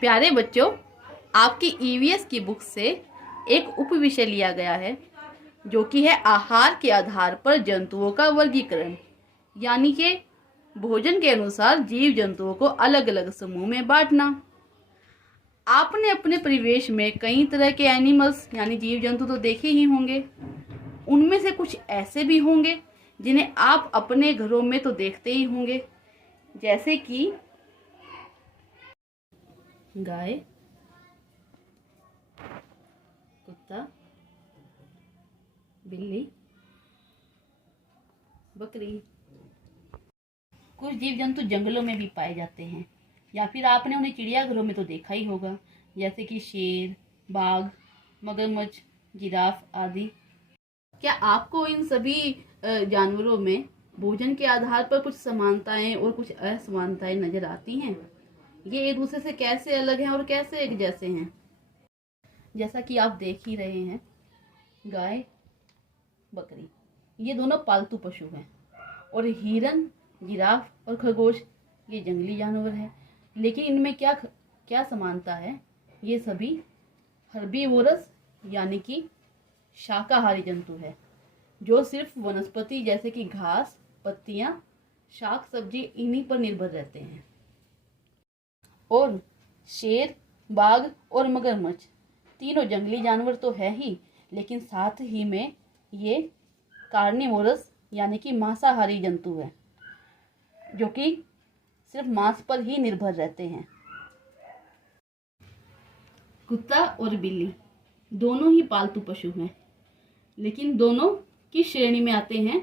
प्यारे बच्चों, आपकी ईवीएस की बुक से एक उप विषय लिया गया है जो कि है आहार के आधार पर जंतुओं का वर्गीकरण। यानी कि भोजन के अनुसार जीव जंतुओं को अलग अलग समूह में बांटना। आपने अपने परिवेश में कई तरह के एनिमल्स यानी जीव जंतु तो देखे ही होंगे। उनमें से कुछ ऐसे भी होंगे जिन्हें आप अपने घरों में तो देखते ही होंगे, जैसे कि गाय, कुत्ता, बिल्ली, बकरी। कुछ जीव जंतु जंगलों में भी पाए जाते हैं या फिर आपने उन्हें चिड़ियाघरों में तो देखा ही होगा, जैसे कि शेर, बाघ, मगरमच्छ, जिराफ आदि। क्या आपको इन सभी जानवरों में भोजन के आधार पर कुछ समानताएं और कुछ असमानताएं नजर आती हैं? ये एक दूसरे से कैसे अलग हैं और कैसे एक जैसे हैं? जैसा कि आप देख ही रहे हैं, गाय, बकरी, ये दोनों पालतू पशु हैं और हिरन, जिराफ और खरगोश ये जंगली जानवर हैं। लेकिन इनमें क्या क्या समानता है? ये सभी हर्बीवोरस यानी कि शाकाहारी जंतु है, जो सिर्फ वनस्पति जैसे कि घास, पत्तियां, शाक सब्जी इन्हीं पर निर्भर रहते हैं। और शेर, बाघ और मगरमच्छ तीनों जंगली जानवर तो है ही, लेकिन साथ ही में ये कार्निवोरस यानी कि मांसाहारी जंतु है, जो कि सिर्फ मांस पर ही निर्भर रहते हैं। कुत्ता और बिल्ली दोनों ही पालतू पशु हैं, लेकिन दोनों किस श्रेणी में आते हैं?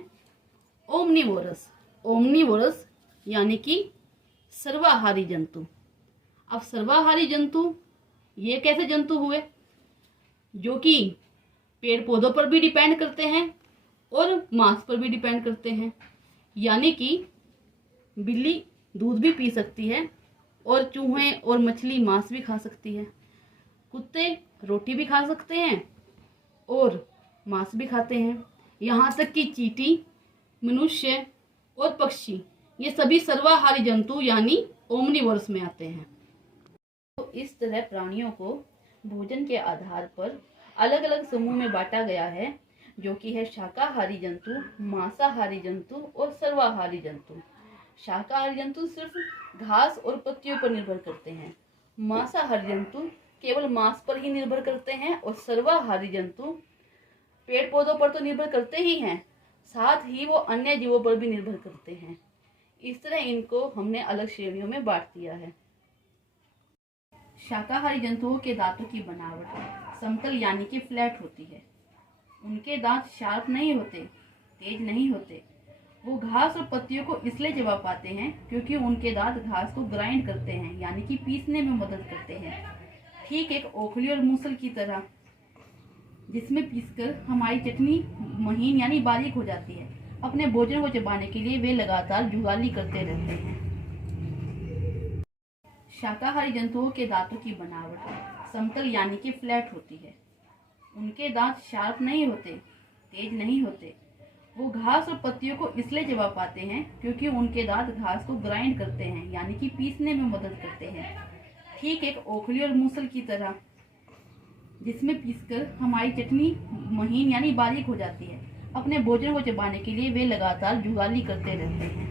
ओमनिवोरस। ओमनिवोरस यानी कि सर्वाहारी जंतु। अब सर्वाहारी जंतु ये कैसे जंतु हुए? जो कि पेड़ पौधों पर भी डिपेंड करते हैं और मांस पर भी डिपेंड करते हैं। यानी कि बिल्ली दूध भी पी सकती है और चूहे और मछली मांस भी खा सकती है। कुत्ते रोटी भी खा सकते हैं और मांस भी खाते हैं। यहाँ तक कि चींटी, मनुष्य और पक्षी ये सभी सर्वाहारी जंतु यानी ओमनिवोरस में आते हैं। तो इस तरह प्राणियों को भोजन के आधार पर अलग अलग समूह में बांटा गया है, जो कि है शाकाहारी जंतु, मांसाहारी जंतु और सर्वाहारी जंतु। शाकाहारी जंतु सिर्फ घास और पत्तियों पर निर्भर करते हैं। मांसाहारी जंतु केवल मांस पर ही निर्भर करते हैं और सर्वाहारी जंतु पेड़ पौधों पर तो निर्भर करते ही हैं, साथ ही वो अन्य जीवों पर भी निर्भर करते हैं। इस तरह इनको हमने अलग श्रेणियों में बांट दिया है। शाकाहारी जंतुओं के दांतों की बनावट समतल यानी कि फ्लैट होती है। उनके दांत शार्प नहीं होते, तेज नहीं होते। वो घास और पत्तियों को इसलिए चबा पाते हैं क्योंकि उनके दांत घास को ग्राइंड करते हैं यानी कि पीसने में मदद करते हैं, ठीक एक ओखली और मूसल की तरह, जिसमें पीसकर हमारी चटनी महीन यानी बारीक हो जाती है। अपने भोजन को चबाने के लिए वे लगातार जुगाली करते रहते हैं। शाकाहारी जंतुओं के दांतों की बनावट समतल यानी कि फ्लैट होती है। उनके दांत शार्प नहीं होते, तेज नहीं होते। वो घास और पत्तियों को इसलिए चबा पाते हैं क्योंकि उनके दांत घास को ग्राइंड करते हैं यानी कि पीसने में मदद करते हैं, ठीक एक ओखली और मूसल की तरह, जिसमें पीसकर हमारी चटनी महीन यानी बारीक हो जाती है। अपने भोजन को चबाने के लिए वे लगातार जुगाली करते रहते हैं।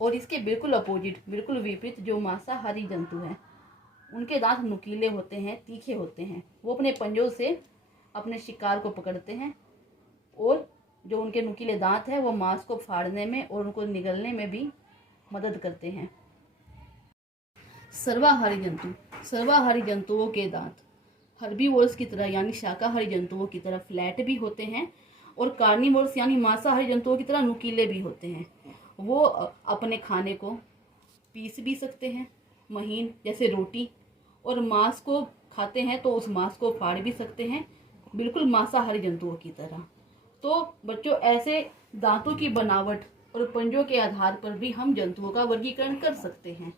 और इसके बिल्कुल अपोजिट, बिल्कुल विपरीत जो मांसाहारी जंतु हैं, उनके दांत नुकीले होते हैं, तीखे होते हैं। वो अपने पंजों से अपने शिकार को पकड़ते हैं और जो उनके नुकीले दांत हैं वो मांस को फाड़ने में और उनको निगलने में भी मदद करते हैं। सर्वाहारी जंतु, सर्वाहारी जंतुओं के दांत हर्बीवोरस की तरह यानी शाकाहारी जंतुओं की तरह फ्लैट भी होते हैं और कार्निवोरस यानी मांसाहारी जंतुओं की तरह नुकीले भी होते हैं। वो अपने खाने को पीस भी सकते हैं महीन जैसे रोटी, और मांस को खाते हैं तो उस मांस को फाड़ भी सकते हैं, बिल्कुल मांसाहारी जंतुओं की तरह। तो बच्चों, ऐसे दांतों की बनावट और पंजों के आधार पर भी हम जंतुओं का वर्गीकरण कर सकते हैं।